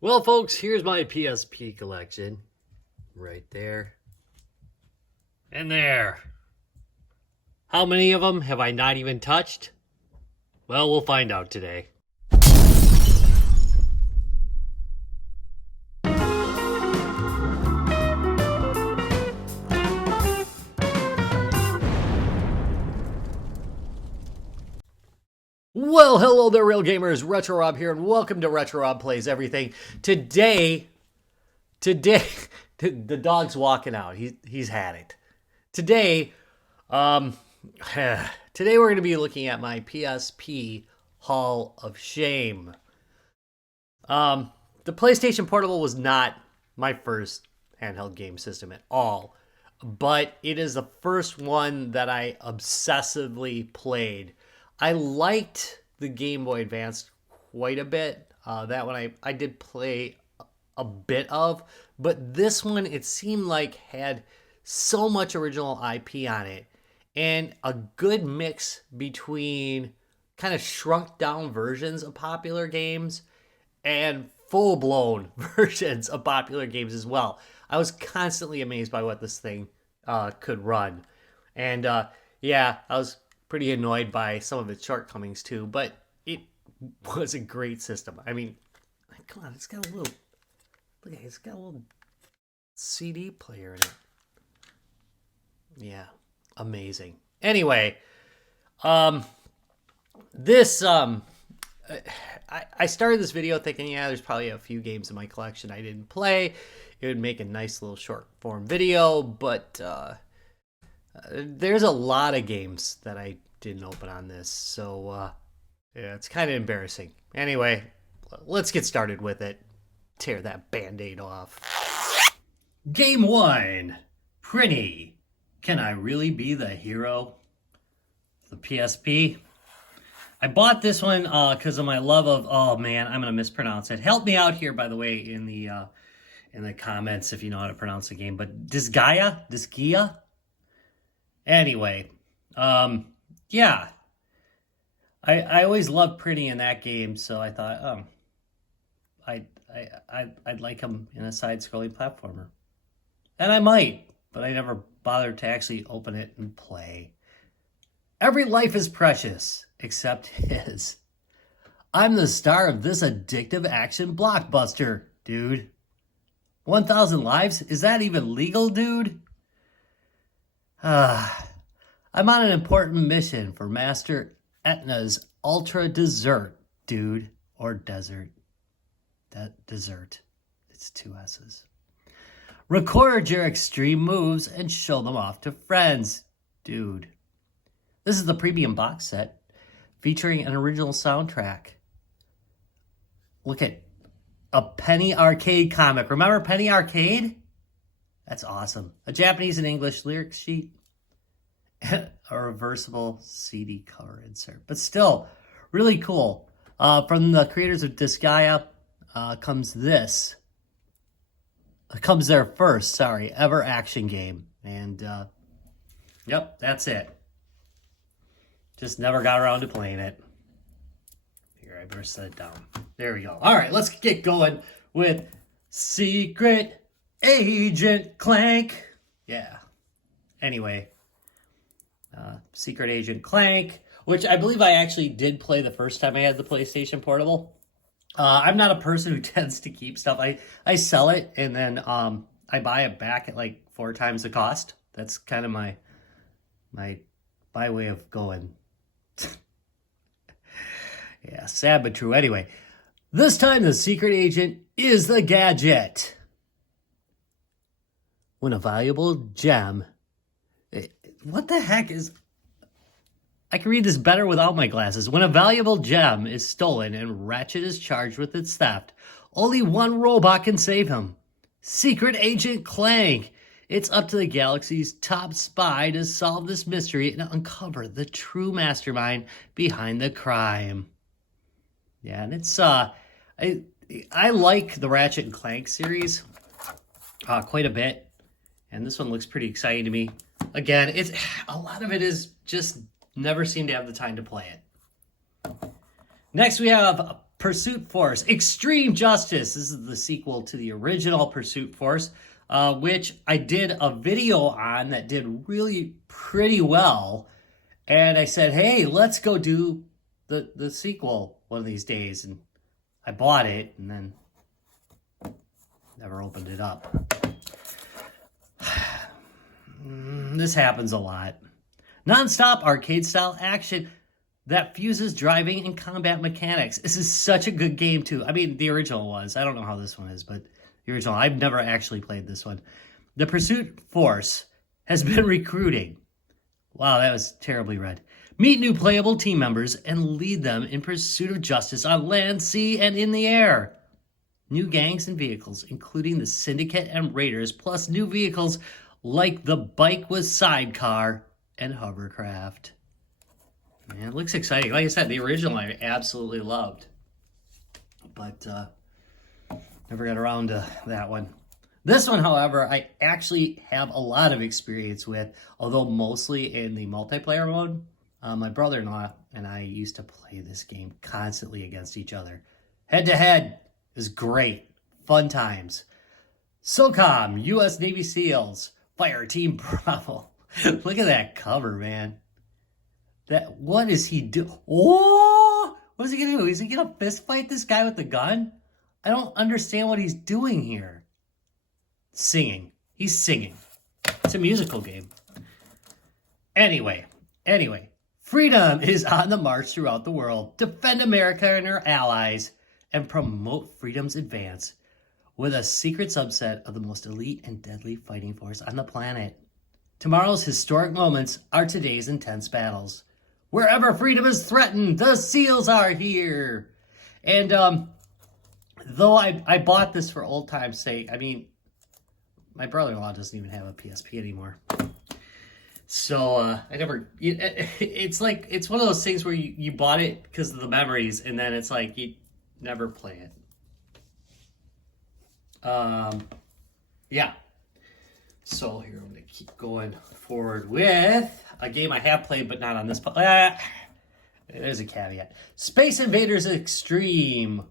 Well, folks, here's my PSP collection. Right there. And there. How many of them have I not even touched? Well, we'll find out today. Well, hello there, real gamers. Retro Rob here, and welcome to Retro Rob Plays Everything. Today, the dog's walking out. He's had it. Today, today we're going to be looking at my PSP Hall of Shame. The PlayStation Portable was not my first handheld game system at all, but it is the first one that I obsessively played. I liked the Game Boy Advance quite a bit. That one I did play a bit of, but this one, it seemed like, had so much original IP on it and a good mix between kind of shrunk down versions of popular games and full-blown versions of popular games as well. I was constantly amazed by what this thing could run. And yeah, I was pretty annoyed by some of its shortcomings too, but it was a great system. I mean, come on, it's got a little, look at it, it's got a little CD player in it. Yeah, amazing. Anyway, this, I started this video thinking, yeah, there's probably a few games in my collection I didn't play. It would make a nice little short form video, but there's a lot of games that I didn't open on this, so yeah, it's kind of embarrassing. Anyway, let's get started with it. Tear that band-aid off. Game 1. Priny. Can I really be the hero? The PSP. I bought this one because of my love of, oh man, I'm going to mispronounce it. Help me out here, by the way, in the comments if you know how to pronounce the game. But Disgaea? Anyway, yeah, I always loved Priny in that game, so I thought, I'd like him in a side-scrolling platformer, and I might, but I never bothered to actually open it and play. Every life is precious, except his. I'm the star of this addictive action blockbuster, dude. 1,000 lives? Is that even legal, dude? I'm on an important mission for Master Etna's Ultra Dessert, dude. Or Desert. That dessert. It's 2 S's. Record your extreme moves and show them off to friends, dude. This is the premium box set featuring an original soundtrack. Look at a Penny Arcade comic. Remember Penny Arcade? That's awesome. A Japanese and English lyrics sheet. A reversible CD cover insert. But still, really cool. From the creators of Disgaea comes this. Comes their first, ever action game. And, yep, that's it. Just never got around to playing it. Here, I better set it down. There we go. All right, let's get going with Secret Agent Clank. Yeah. Anyway, Secret Agent Clank, which I believe I actually did play the first time I had the PlayStation Portable. I'm not a person who tends to keep stuff. I sell it, and then I buy it back at like 4 times the cost. That's kind of my way of going. Yeah, sad but true. Anyway, this time the secret agent is the gadget. When a valuable gem... What the heck is... I can read this better without my glasses. When a valuable gem is stolen and Ratchet is charged with its theft, only one robot can save him. Secret Agent Clank. It's up to the galaxy's top spy to solve this mystery and uncover the true mastermind behind the crime. Yeah, and it's I like the Ratchet and Clank series quite a bit, and this one looks pretty exciting to me. Again, it's a lot of it is just never seem to have the time to play it. Next, we have Pursuit Force Extreme Justice. This is the sequel to the original Pursuit Force, which I did a video on that did really pretty well. And I said, hey, let's go do the sequel one of these days. And I bought it and then never opened it up. This happens a lot. Non-stop arcade-style action that fuses driving and combat mechanics. This is such a good game, too. I mean, the original was. I don't know how this one is, but the original. I've never actually played this one. The Pursuit Force has been recruiting. Wow, that was terribly read. Meet new playable team members and lead them in pursuit of justice on land, sea, and in the air. New gangs and vehicles, including the Syndicate and Raiders, plus new vehicles like the bike with sidecar and hovercraft. Man, it looks exciting. Like I said, the original I absolutely loved. But never got around to that one. This one, however, I actually have a lot of experience with, although mostly in the multiplayer mode. My brother-in-law and I used to play this game constantly against each other. Head-to-head is great. Fun times. SOCOM, U.S. Navy SEALs, Fire Team Bravo. Look at that cover, man. What is he do? Oh, what is he gonna do? Is he gonna fist fight this guy with the gun? I don't understand what he's doing here. Singing. He's singing. It's a musical game. Anyway. Freedom is on the march throughout the world. Defend America and her allies and promote freedom's advance with a secret subset of the most elite and deadly fighting force on the planet. Tomorrow's historic moments are today's intense battles. Wherever freedom is threatened, the SEALs are here. And though I bought this for old time's sake, I mean, my brother-in-law doesn't even have a PSP anymore. So I never, it's like, it's one of those things where you bought it because of the memories and then it's like you never play it. Yeah. So here, I'm going to keep going forward with a game I have played, but not on this. There's a caveat. Space Invaders Extreme.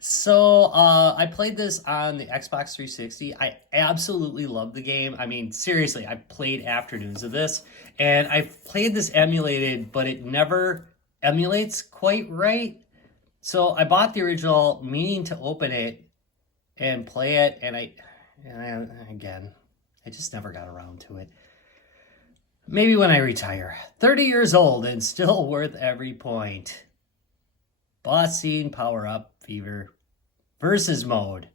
So I played this on the Xbox 360. I absolutely love the game. I mean, seriously, I played afternoons of this, and I've played this emulated, but it never emulates quite right. So I bought the original, meaning to open it and play it, and I just never got around to it. Maybe when I retire. 30 years old and still worth every point. Boss scene, power up, fever, versus mode.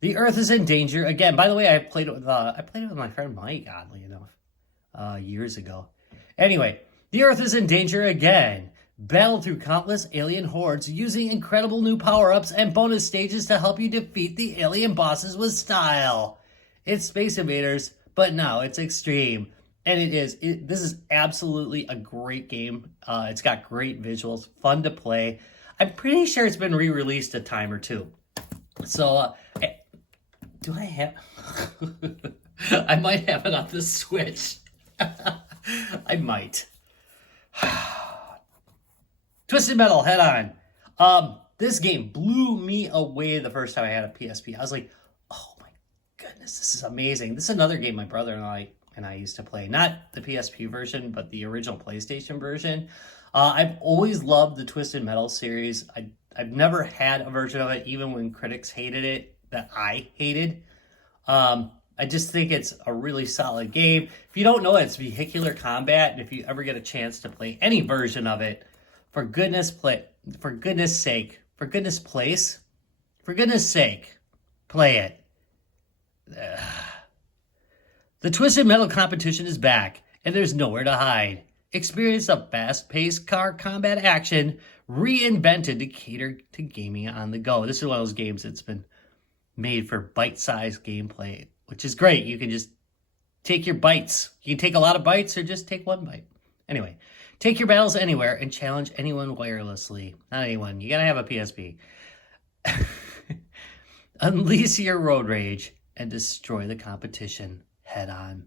The Earth is in danger again. By the way, I played it with my friend Mike, oddly enough, years ago. Anyway, the Earth is in danger again. Battle through countless alien hordes using incredible new power-ups and bonus stages to help you defeat the alien bosses with style. It's Space Invaders, but now it's extreme. And this is absolutely a great game. It's got great visuals, fun to play. I'm pretty sure it's been re-released a time or two. So, do I have... I might have it on the Switch. I might. Twisted Metal, Head On. This game blew me away the first time I had a PSP. I was like, oh my goodness, this is amazing. This is another game my brother and I used to play. Not the PSP version, but the original PlayStation version. I've always loved the Twisted Metal series. I've never had a version of it, even when critics hated it, that I hated. I just think it's a really solid game. If you don't know it, it's vehicular combat, and if you ever get a chance to play any version of it, for goodness sake, play it. The Twisted Metal competition is back, and there's nowhere to hide. Experience a fast-paced car combat action reinvented to cater to gaming on the go. This is one of those games that's been made for bite-sized gameplay, which is great. You can just take your bites. You can take a lot of bites or just take one bite. Anyway, take your battles anywhere and challenge anyone wirelessly. Not anyone. You gotta have a PSP. Unleash your road rage and destroy the competition head on.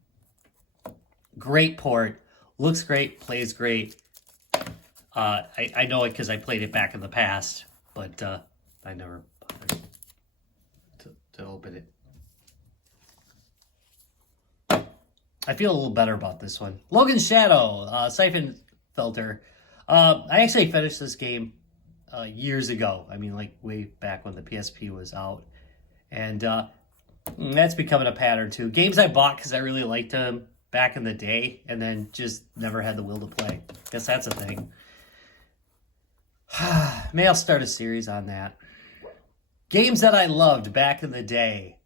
Great port. Looks great. Plays great. I know it because I played it back in the past, but I never bothered to open it. I feel a little better about this one. Logan Shadow, Siphon Filter. I actually finished this game years ago. I mean, like way back when the PSP was out. And that's becoming a pattern too. Games I bought because I really liked them back in the day and then just never had the will to play. Guess that's a thing. Maybe I'll start a series on that. Games that I loved back in the day.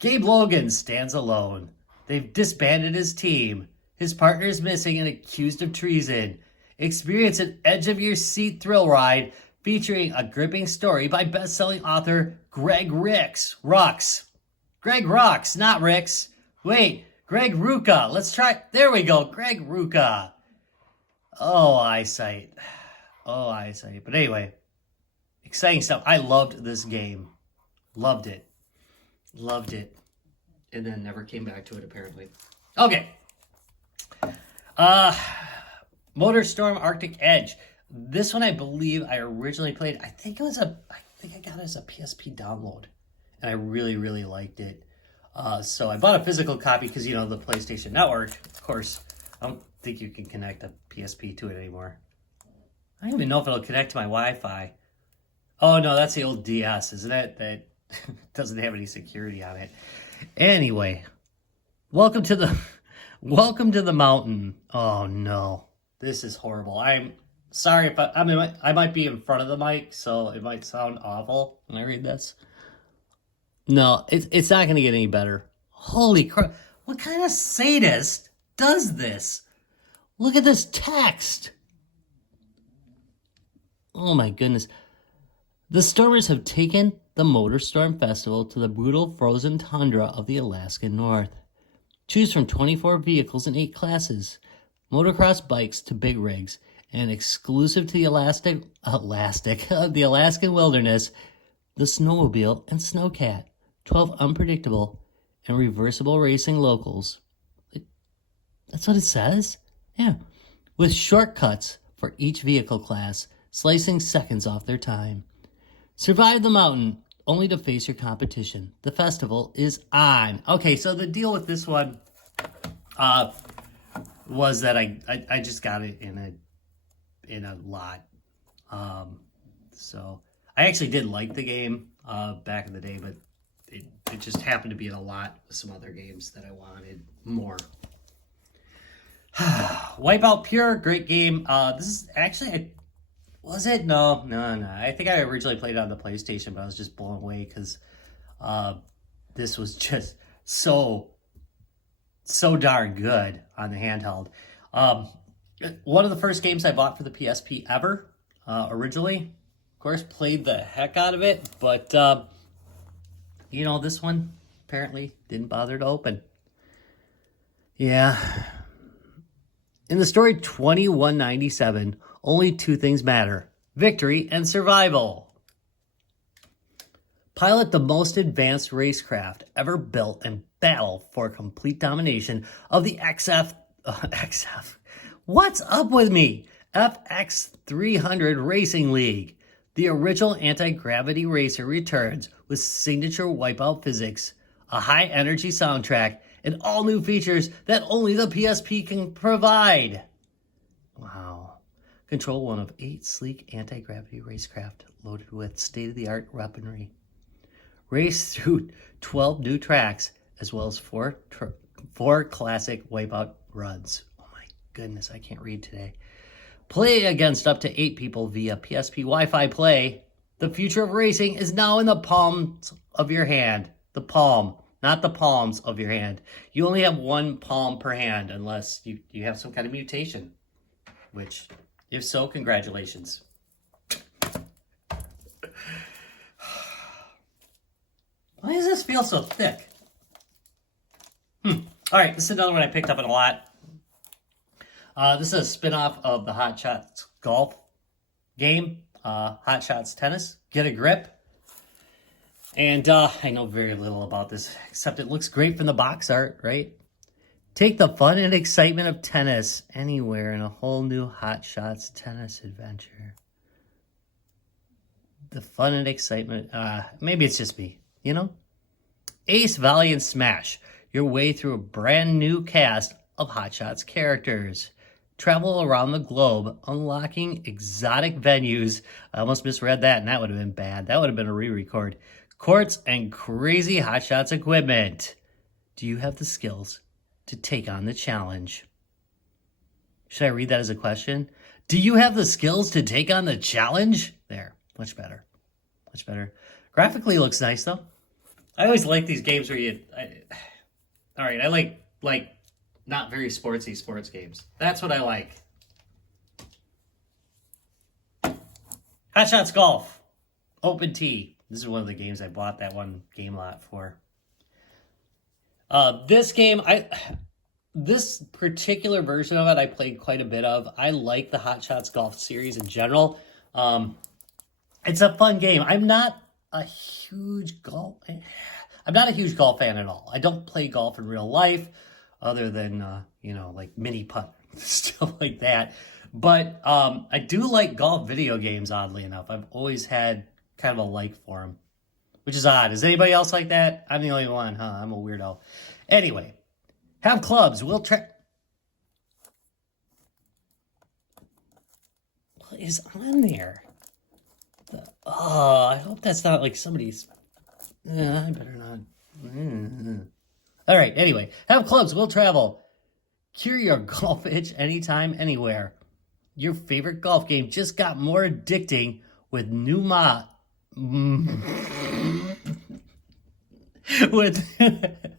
Gabe Logan stands alone. They've disbanded his team. His partner is missing and accused of treason. Experience an edge-of-your-seat thrill ride featuring a gripping story by best-selling author Greg Rux. Greg Rux, not Rix. Wait, Greg Rucka. Let's try. There we go, Greg Rucka. Oh, eyesight. But anyway, exciting stuff. I loved this game. Loved it. And then never came back to it, apparently. Okay. MotorStorm Arctic Edge. This one I believe I originally played. I think I got it as a PSP download. And I really, really liked it. So I bought a physical copy because, you know, the PlayStation Network, of course, I don't think you can connect a PSP to it anymore. I don't even know if it'll connect to my Wi-Fi. Oh, no, that's the old DS, isn't it? That doesn't have any security on it. Anyway, welcome to the mountain. Oh, no. This is horrible. I'm sorry if I might be in front of the mic, so it might sound awful when I read this. No, it's not going to get any better. Holy crap. What kind of sadist does this? Look at this text. Oh my goodness. The stormers have taken the MotorStorm Festival to the brutal frozen tundra of the Alaskan North. Choose from 24 vehicles in 8 classes. Motocross bikes to big rigs, and exclusive to the the Alaskan wilderness, the snowmobile and snowcat. 12 unpredictable and reversible racing locals. That's what it says? Yeah. With shortcuts for each vehicle class, slicing seconds off their time. Survive the mountain, only to face your competition. The festival is on. Okay, so the deal with this one was that I just got it in a lot. So I actually did like the game back in the day, but it just happened to be in a lot with some other games that I wanted more. Wipeout Pure, great game. This is actually, was it? No. I think I originally played it on the PlayStation, but I was just blown away because this was just so darn good on the handheld. One of the first games I bought for the PSP ever, originally. Of course, played the heck out of it, but you know, this one apparently didn't bother to open. Yeah. In the story 2197, only 2 things matter: victory and survival. Pilot the most advanced racecraft ever built and battle for complete domination of the XF. What's up with me? FX300 Racing League. The original anti-gravity racer returns with signature Wipeout physics, a high-energy soundtrack, and all new features that only the PSP can provide. Wow. Control one of 8 sleek anti-gravity racecraft loaded with state-of-the-art weaponry. Race through 12 new tracks, as well as 4 classic Wipeout runs. Oh my goodness, I can't read today. Play against up to 8 people via PSP Wi-Fi Play. The future of racing is now in the palms of your hand. The palm, not the palms of your hand. You only have 1 palm per hand unless you have some kind of mutation. Which, if so, congratulations. Why does this feel so thick? All right, this is another one I picked up in a lot. This is a spin-off of the Hot Shots golf game, Hot Shots Tennis. Get a grip. And I know very little about this, except it looks great from the box art, right? Take the fun and excitement of tennis anywhere in a whole new Hot Shots tennis adventure. The fun and excitement, maybe it's just me, you know? Ace, Volley, and Smash your way through a brand new cast of Hot Shots characters. Travel around the globe, unlocking exotic venues. I almost misread that, and that would have been bad. That would have been a re-record. Courts and crazy Hot Shots equipment. Do you have the skills to take on the challenge? Should I read that as a question? Do you have the skills to take on the challenge? There, much better. Much better. Graphically looks nice, though. I always like these games where I like not very sportsy sports games. That's what I like. Hot Shots Golf. Open Tee. This is one of the games I bought that one game lot for. This game, this particular version of it, I played quite a bit of. I like the Hot Shots Golf series in general. It's a fun game. I'm not a huge golf fan at all. I don't play golf in real life other than, like mini putt, stuff like that. But I do like golf video games, oddly enough. I've always had kind of a like for them, which is odd. Is anybody else like that? I'm the only one, huh? I'm a weirdo. Anyway, have clubs. We'll try. What is on there? I hope that's not like somebody's. I better not. All right, anyway. Have clubs. We'll travel. Cure your golf itch anytime, anywhere. Your favorite golf game just got more addicting with new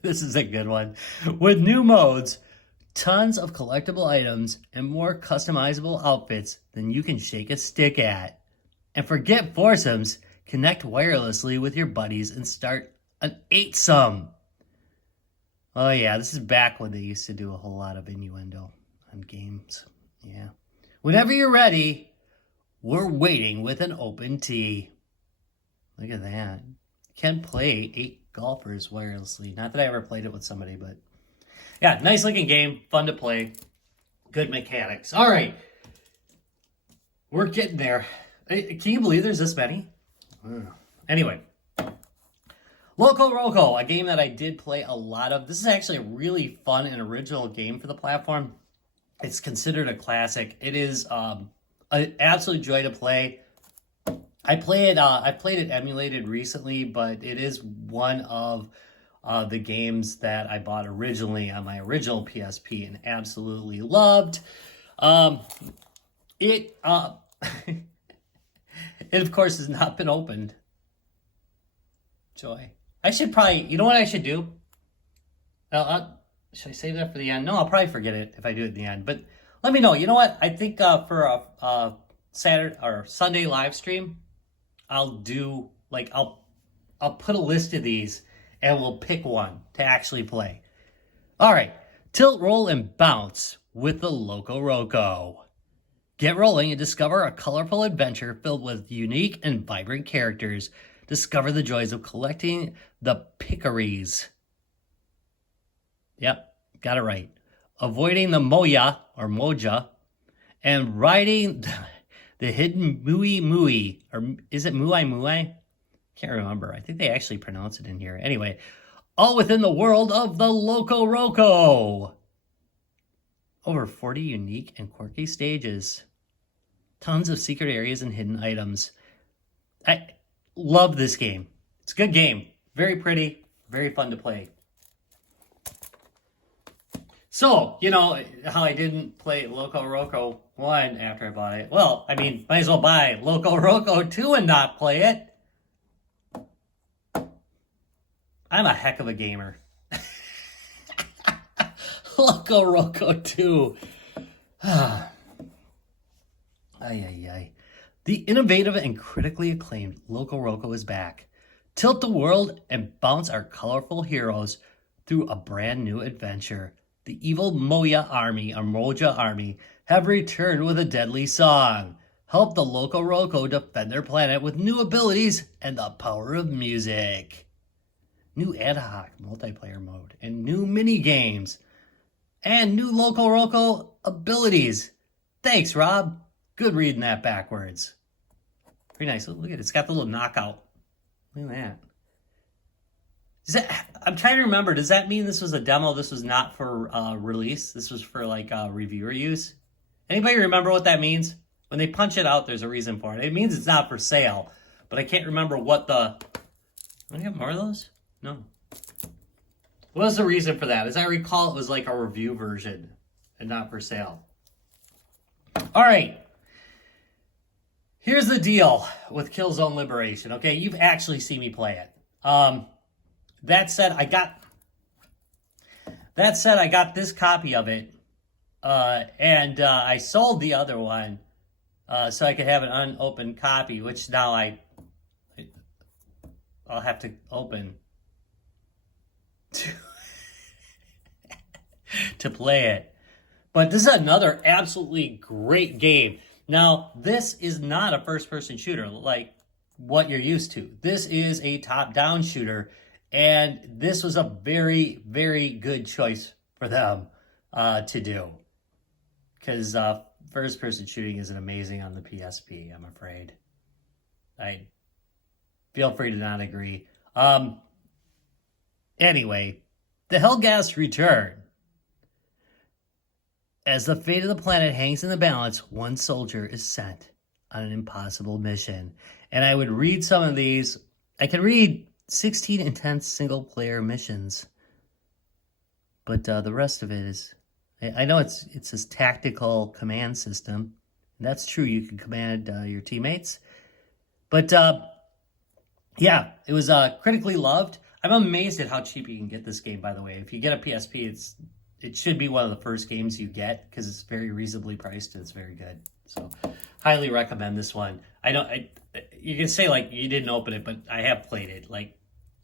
this is a good one. With new modes, tons of collectible items, and more customizable outfits than you can shake a stick at. And forget foursomes, connect wirelessly with your buddies and start an eightsome. Oh yeah, this is back when they used to do a whole lot of innuendo on games. Yeah. Whenever you're ready, we're waiting with an open tee. Look at that. Can play 8 golfers wirelessly. Not that I ever played it with somebody, but yeah, nice looking game, fun to play, good mechanics. All right, we're getting there. Can you believe there's this many? Anyway, Loco Roco, a game that I did play a lot of. This is actually a really fun and original game for the platform. It's considered a classic. It is an absolute joy to play. I played it emulated recently, but it is one of the games that I bought originally on my original PSP and absolutely loved. It of course has not been opened. Joy. I should probably, you know what I should do? Should I save that for the end? No, I'll probably forget it if I do it at the end. But let me know. You know what? I think for a Saturday or Sunday live stream, I'll do I'll put a list of these and we'll pick one to actually play. All right, tilt, roll, and bounce with the Loco Roco. Get rolling and discover a colorful adventure filled with unique and vibrant characters. Discover the joys of collecting the pickeries. Yep, got it right. Avoiding the moja or moja and riding the hidden Mui Mui, or is it Muai Muai? Can't remember. I think they actually pronounce it in here. Anyway, all within the world of the Loco Roco. Over 40 unique and quirky stages. Tons of secret areas and hidden items. I love this game. It's a good game. Very pretty. Very fun to play. So, you know how I didn't play Loco Roco 1 after I bought it? Well, I mean, might as well buy Loco Roco 2 and not play it. I'm a heck of a gamer. Loco Roco 2. Ay, ay, ay. The innovative and critically acclaimed Loco Roco is back. Tilt the world and bounce our colorful heroes through a brand new adventure. The evil Moja army have returned with a deadly song. Help the Loco Roco defend their planet with new abilities and the power of music. New ad hoc multiplayer mode and new mini games. and new Loco Roco abilities. Thanks, Rob. Good reading that backwards. Pretty nice. Look at it. It's got the little knockout. Look at that. I'm trying to remember. Does that mean this was a demo? This was not for release? This was for like reviewer use? Anybody remember what that means? When they punch it out, there's a reason for it. It means it's not for sale. But I can't remember what the... Want to get more of those? No. What was the reason for that? As I recall, it was like a review version and not for sale. All right. Here's the deal with Killzone Liberation. Okay, you've actually seen me play it. That said, I got this copy of it, and I sold the other one so I could have an unopened copy, which now I'll have to open to play it. But this is another absolutely great game. Now, this is not a first-person shooter like what you're used to. This is a top-down shooter, and this was a very, very good choice for them to do. Because first-person shooting isn't amazing on the PSP, I'm afraid. I feel free to not agree. Anyway, the Helghast return. As the fate of the planet hangs in the balance, one soldier is sent on an impossible mission. And I would read some of these. I can read 16 intense single-player missions. But the rest of it is... I know it's this tactical command system. That's true. You can command your teammates. But, yeah, it was critically loved. I'm amazed at how cheap you can get this game, by the way. If you get a PSP, it should be one of the first games you get because it's very reasonably priced and it's very good. So, highly recommend this one. You can say like you didn't open it, but I have played it. Like,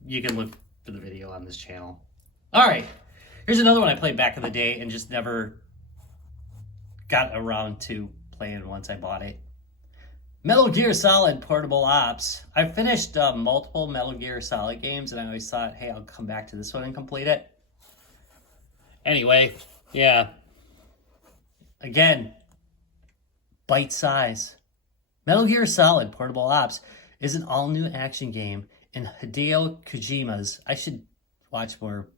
you can look for the video on this channel. All right, here's another one I played back in the day and just never got around to playing once I bought it. Metal Gear Solid Portable Ops. I finished multiple Metal Gear Solid games, and I always thought, hey, I'll come back to this one and complete it. Anyway, yeah. Again, bite size. Metal Gear Solid Portable Ops is an all-new action game in Hideo Kojima's... I should watch more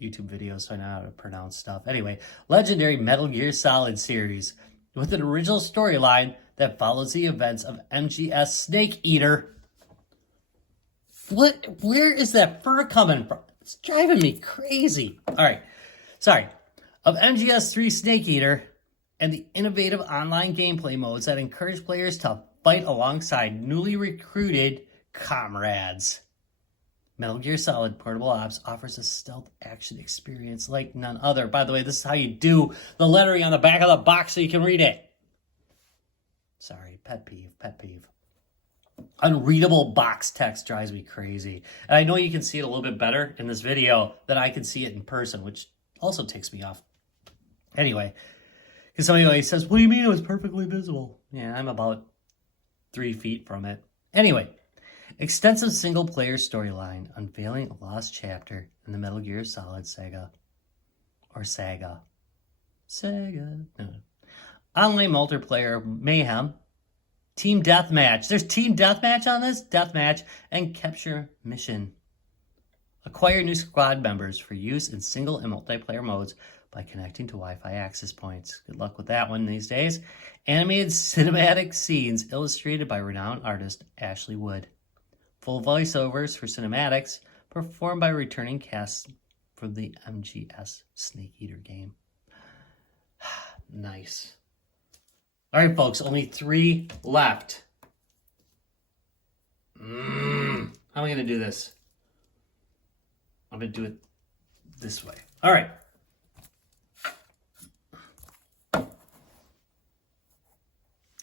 YouTube videos so I know how to pronounce stuff. Anyway, legendary Metal Gear Solid series with an original storyline that follows the events of MGS Snake Eater. Where is that fur coming from? It's driving me crazy. All right. Sorry, of MGS3 Snake Eater and the innovative online gameplay modes that encourage players to fight alongside newly recruited comrades. Metal Gear Solid Portable Ops offers a stealth action experience like none other. By the way, this is how you do the lettering on the back of the box so you can read it. Sorry, pet peeve. Unreadable box text drives me crazy. And I know you can see it a little bit better in this video than I can see it in person, which also takes me off. Anyway, because somebody always says, what do you mean it was perfectly visible? Yeah, I'm about 3 feet from it. Anyway, extensive single-player storyline unveiling a lost chapter in the Metal Gear Solid saga. Or saga. No. Online multiplayer mayhem. Team Deathmatch. There's Team Deathmatch on this? Deathmatch and Capture Mission. Acquire new squad members for use in single and multiplayer modes by connecting to Wi-Fi access points. Good luck with that one these days. Animated cinematic scenes illustrated by renowned artist Ashley Wood. Full voiceovers for cinematics performed by returning casts from the MGS Snake Eater game. Nice. All right, folks, only 3 left. How am I going to do this? I'm going to do it this way. All right.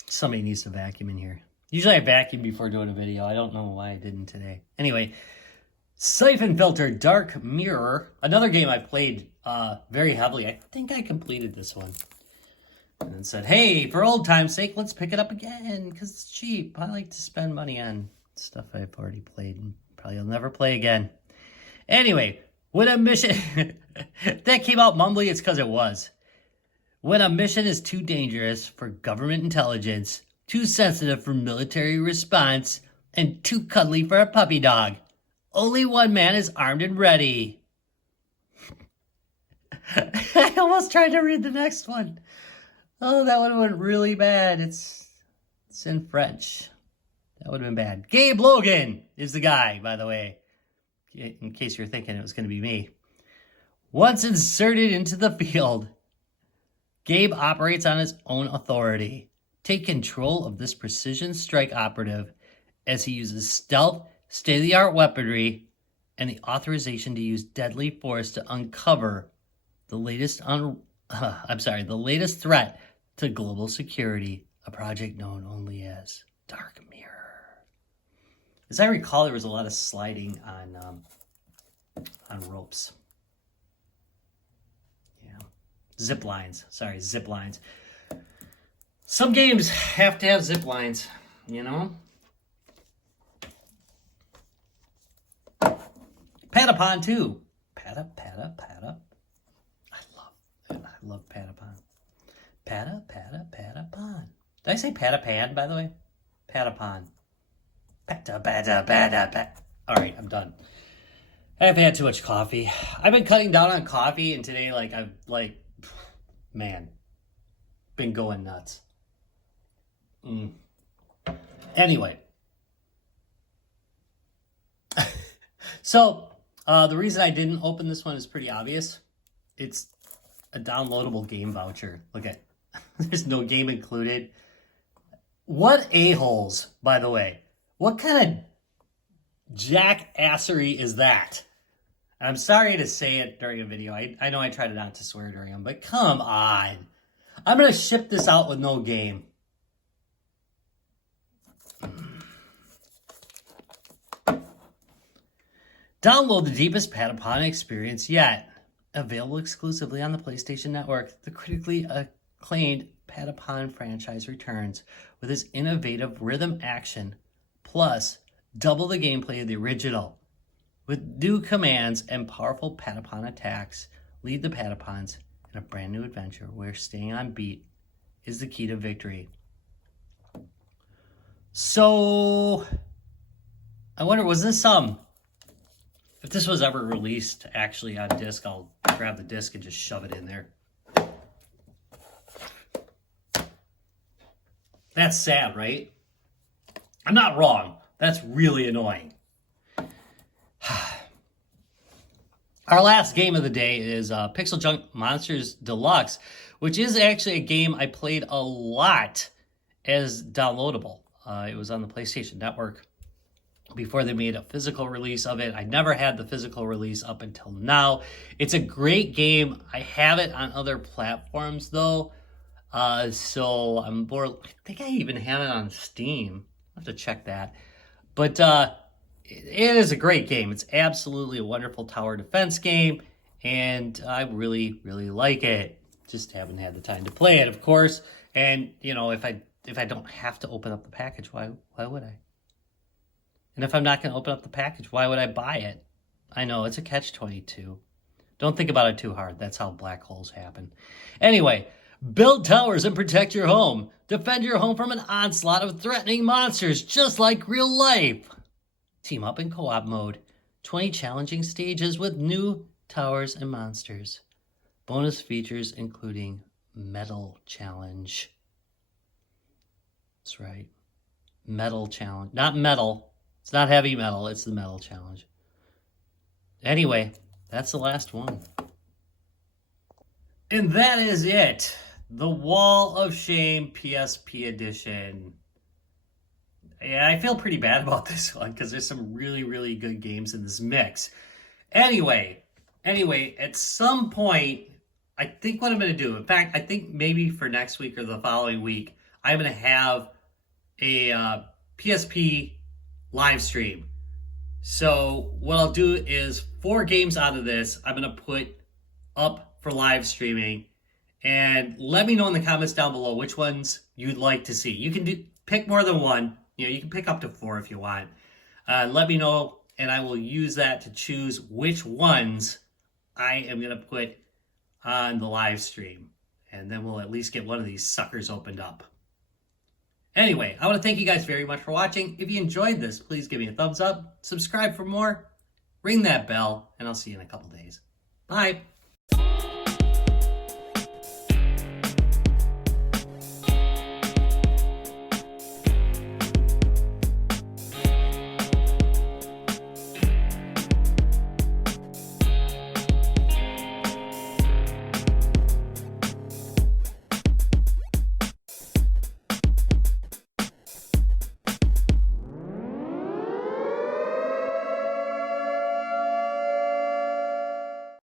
Somebody needs to vacuum in here. Usually I vacuum before doing a video. I don't know why I didn't today. Anyway, Siphon Filter Dark Mirror. Another game I played very heavily. I think I completed this one. And then said, hey, for old time's sake, let's pick it up again because it's cheap. I like to spend money on stuff I've already played and probably will never play again. Anyway, When a mission... that came out mumbly, it's because it was. When a mission is too dangerous for government intelligence, too sensitive for military response, and too cuddly for a puppy dog, only one man is armed and ready. I almost tried to read the next one. Oh, that one went really bad. It's in French. That would have been bad. Gabe Logan is the guy, by the way, in case you're thinking it was going to be me. Once inserted into the field, Gabe operates on his own authority. Take control of this precision strike operative as he uses stealth, state-of-the-art weaponry, and the authorization to use deadly force to uncover the latest the latest threat to global security, a project known only as Dark Mirror. As I recall, there was a lot of sliding on ropes. Yeah, zip lines. Sorry, zip lines. Some games have to have zip lines, you know. Patapon Too. Pata. I love Patapon. Patapon. Did I say Patapan, by the way? Patapon. Pata. All right, I'm done. I haven't had too much coffee. I've been cutting down on coffee, and today, man, been going nuts. Anyway. So, the reason I didn't open this one is pretty obvious. It's a downloadable game voucher. Look at, there's no game included. What a-holes, by the way. What kind of jackassery is that? I'm sorry to say it during a video. I know I tried not to swear during them, but come on. I'm going to ship this out with no game. Download the deepest Patapon experience yet. Available exclusively on the PlayStation Network, the critically acclaimed Patapon franchise returns with its innovative rhythm action, plus double the gameplay of the original. With new commands and powerful Patapon attacks, lead the Patapons in a brand new adventure where staying on beat is the key to victory. So, I wonder, was this if this was ever released actually on disc, I'll grab the disc and just shove it in there. That's sad, right? I'm not wrong. That's really annoying. Our last game of the day is Pixel Junk Monsters Deluxe, which is actually a game I played a lot as downloadable. It was on the PlayStation Network before they made a physical release of it. I never had the physical release up until now. It's a great game. I have it on other platforms, though. So I'm bored. I think I even have it on Steam. I'll have to check that. But it is a great game. It's absolutely a wonderful tower defense game, and I really, really like it. Just haven't had the time to play it, of course. And, you know, if I don't have to open up the package, why would I? And if I'm not going to open up the package, why would I buy it? I know, it's a catch-22. Don't think about it too hard. That's how black holes happen. Anyway, build towers and protect your home. Defend your home from an onslaught of threatening monsters, just like real life. Team up in co-op mode. 20 challenging stages with new towers and monsters. Bonus features including Metal Challenge. That's right. Metal Challenge. Not metal. It's not heavy metal. It's the Metal Challenge. Anyway, that's the last one. And that is it. The Wall of Shame PSP edition. Yeah, I feel pretty bad about this one because there's some really, really good games in this mix. Anyway, at some point, I think what I'm going to do, in fact, I think maybe for next week or the following week, I'm going to have a PSP live stream. So what I'll do is 4 games out of this, I'm going to put up for live streaming. And let me know in the comments down below which ones you'd like to see. You can pick more than one. You know, you can pick up to 4 if you want. Let me know, and I will use that to choose which ones I am going to put on the live stream. And then we'll at least get one of these suckers opened up. Anyway, I want to thank you guys very much for watching. If you enjoyed this, please give me a thumbs up, subscribe for more, ring that bell, and I'll see you in a couple days. Bye.